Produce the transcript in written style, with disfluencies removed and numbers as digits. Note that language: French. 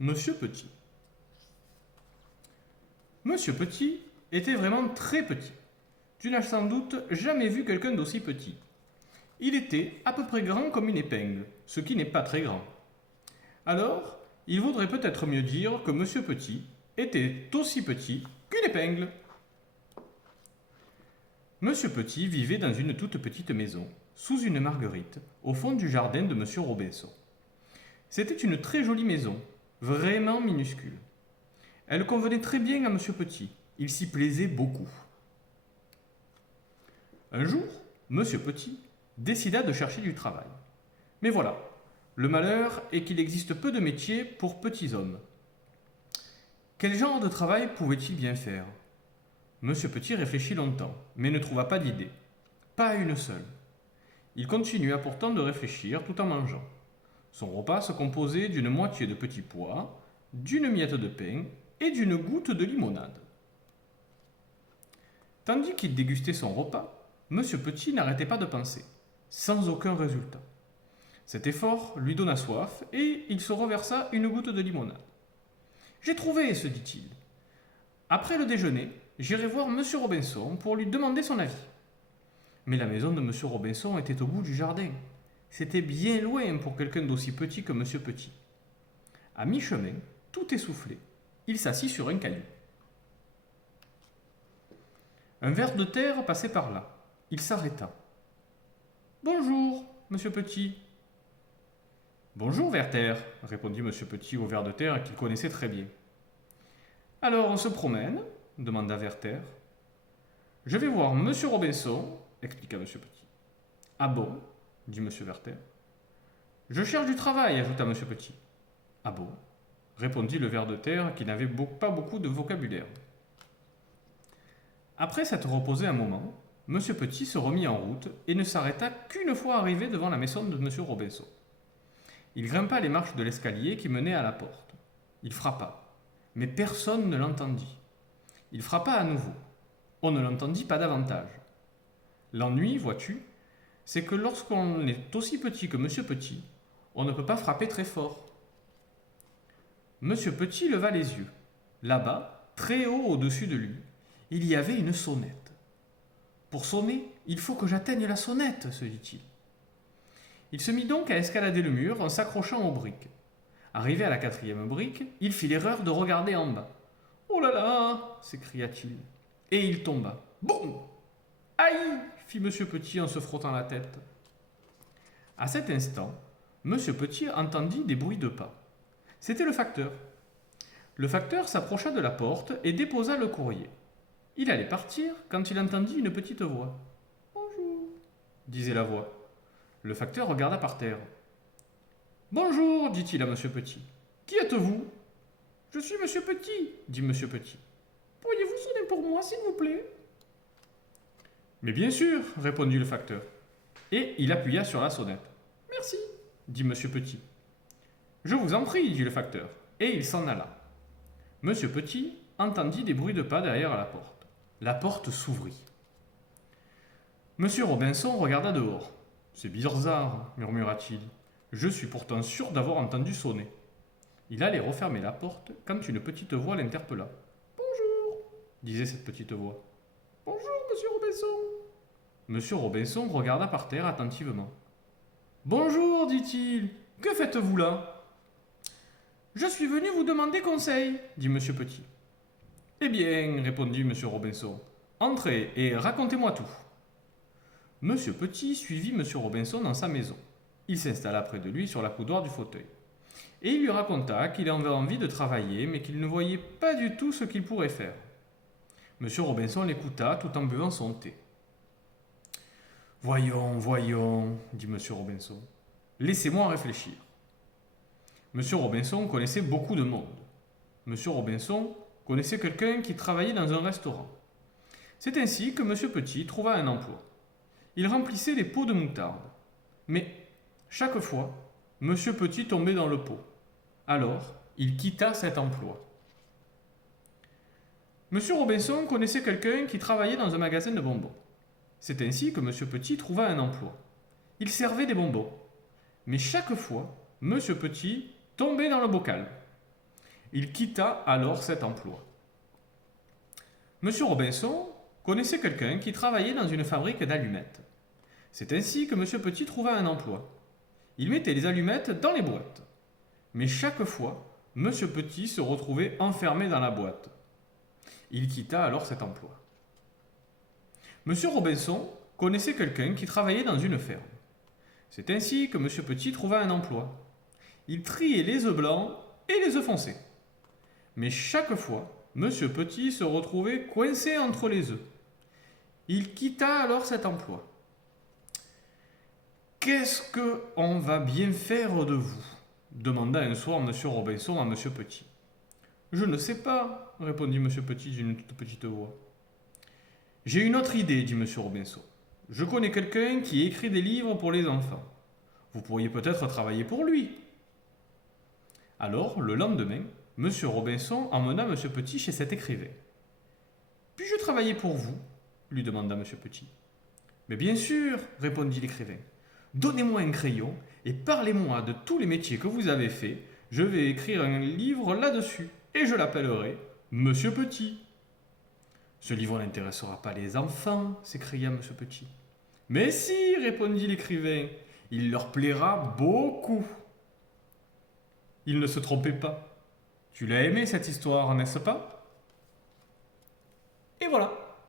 Monsieur Petit. Monsieur Petit était vraiment très petit. Tu n'as sans doute jamais vu quelqu'un d'aussi petit. Il était à peu près grand comme une épingle, ce qui n'est pas très grand. Alors, il vaudrait peut-être mieux dire que Monsieur Petit était aussi petit qu'une épingle. Monsieur Petit vivait dans une toute petite maison, sous une marguerite, au fond du jardin de Monsieur Robinson. C'était une très jolie maison, vraiment minuscule. Elle convenait très bien à Monsieur Petit. Il s'y plaisait beaucoup. Un jour, Monsieur Petit décida de chercher du travail. Mais voilà, le malheur est qu'il existe peu de métiers pour petits hommes. Quel genre de travail pouvait-il bien faire? Monsieur Petit réfléchit longtemps, mais ne trouva pas d'idée. Pas une seule. Il continua pourtant de réfléchir tout en mangeant. Son repas se composait d'une moitié de petits pois, d'une miette de pain et d'une goutte de limonade. Tandis qu'il dégustait son repas, Monsieur Petit n'arrêtait pas de penser, sans aucun résultat. Cet effort lui donna soif et il se reversa une goutte de limonade. J'ai trouvé, se dit-il. Après le déjeuner, j'irai voir Monsieur Robinson pour lui demander son avis. Mais la maison de Monsieur Robinson était au bout du jardin. C'était bien loin pour quelqu'un d'aussi petit que Monsieur Petit. À mi-chemin, tout essoufflé, il s'assit sur un caillou. Un ver de terre passait par là. Il s'arrêta. Bonjour, Monsieur Petit. Bonjour, Werther, répondit Monsieur Petit au ver de terre qu'il connaissait très bien. Alors on se promène demanda Werther. Je vais voir Monsieur Robinson, expliqua Monsieur Petit. Ah bon dit Monsieur Werther. Je cherche du travail, ajouta Monsieur Petit. Ah bon répondit le ver de terre qui n'avait pas beaucoup de vocabulaire. Après s'être reposé un moment, Monsieur Petit se remit en route et ne s'arrêta qu'une fois arrivé devant la maison de Monsieur Robinson. Il grimpa les marches de l'escalier qui menait à la porte. Il frappa, mais personne ne l'entendit. Il frappa à nouveau. On ne l'entendit pas davantage. L'ennui, vois-tu, c'est que lorsqu'on est aussi petit que Monsieur Petit, on ne peut pas frapper très fort. Monsieur Petit leva les yeux. Là-bas, très haut au-dessus de lui, il y avait une sonnette. Pour sonner, il faut que j'atteigne la sonnette, se dit-il. Il se mit donc à escalader le mur en s'accrochant aux briques. Arrivé à la 4e brique, il fit l'erreur de regarder en bas. Oh là là s'écria-t-il. Et il tomba. Boum Aïe fit Monsieur Petit en se frottant la tête. À cet instant, Monsieur Petit entendit des bruits de pas. C'était le facteur. Le facteur s'approcha de la porte et déposa le courrier. Il allait partir quand il entendit une petite voix. Bonjour, disait la voix. Le facteur regarda par terre. Bonjour, dit-il à Monsieur Petit. Qui êtes-vous? Je suis Monsieur Petit, dit Monsieur Petit. Pourriez-vous sonner pour moi, s'il vous plaît? Mais bien sûr, répondit le facteur. Et il appuya sur la sonnette. Merci, dit Monsieur Petit. Je vous en prie, dit le facteur, et il s'en alla. Monsieur Petit entendit des bruits de pas derrière la porte. La porte s'ouvrit. Monsieur Robinson regarda dehors. C'est bizarre, murmura-t-il. Je suis pourtant sûr d'avoir entendu sonner. Il allait refermer la porte quand une petite voix l'interpella. Bonjour, disait cette petite voix. Bonjour, Monsieur Robinson. Monsieur Robinson regarda par terre attentivement. Bonjour, dit-il. Que faites-vous là? Je suis venu vous demander conseil, dit Monsieur Petit. Eh bien, répondit Monsieur Robinson, entrez et racontez-moi tout. Monsieur Petit suivit Monsieur Robinson dans sa maison. Il s'installa près de lui sur la coudoir du fauteuil. Et il lui raconta qu'il avait envie de travailler, mais qu'il ne voyait pas du tout ce qu'il pourrait faire. Monsieur Robinson l'écouta tout en buvant son thé. Voyons, dit Monsieur Robinson. Laissez-moi réfléchir. Monsieur Robinson connaissait beaucoup de monde. Monsieur Robinson connaissait quelqu'un qui travaillait dans un restaurant. C'est ainsi que Monsieur Petit trouva un emploi. Il remplissait les pots de moutarde. Mais, chaque fois, Monsieur Petit tombait dans le pot. Alors, il quitta cet emploi. Monsieur Robinson connaissait quelqu'un qui travaillait dans un magasin de bonbons. C'est ainsi que Monsieur Petit trouva un emploi. Il servait des bonbons. Mais chaque fois, Monsieur Petit tombait dans le bocal. Il quitta alors cet emploi. Monsieur Robinson connaissait quelqu'un qui travaillait dans une fabrique d'allumettes. C'est ainsi que Monsieur Petit trouva un emploi. Il mettait les allumettes dans les boîtes. Mais chaque fois, Monsieur Petit se retrouvait enfermé dans la boîte. Il quitta alors cet emploi. Monsieur Robinson connaissait quelqu'un qui travaillait dans une ferme. C'est ainsi que Monsieur Petit trouva un emploi. Il triait les œufs blancs et les œufs foncés. Mais chaque fois, Monsieur Petit se retrouvait coincé entre les œufs. Il quitta alors cet emploi. Qu'est-ce qu'on va bien faire de vous demanda un soir Monsieur Robinson à Monsieur Petit. Je ne sais pas, répondit Monsieur Petit d'une toute petite voix. J'ai une autre idée, dit Monsieur Robinson. Je connais quelqu'un qui écrit des livres pour les enfants. Vous pourriez peut-être travailler pour lui. Alors, le lendemain, Monsieur Robinson emmena Monsieur Petit chez cet écrivain. Puis-je travailler pour vous lui demanda Monsieur Petit. Mais bien sûr, répondit l'écrivain. Donnez-moi un crayon et parlez-moi de tous les métiers que vous avez faits. Je vais écrire un livre là-dessus et je l'appellerai Monsieur Petit. Ce livre n'intéressera pas les enfants, s'écria Monsieur Petit. Mais si, répondit l'écrivain, il leur plaira beaucoup. Il ne se trompait pas. Tu l'as aimé cette histoire, n'est-ce pas? Et voilà.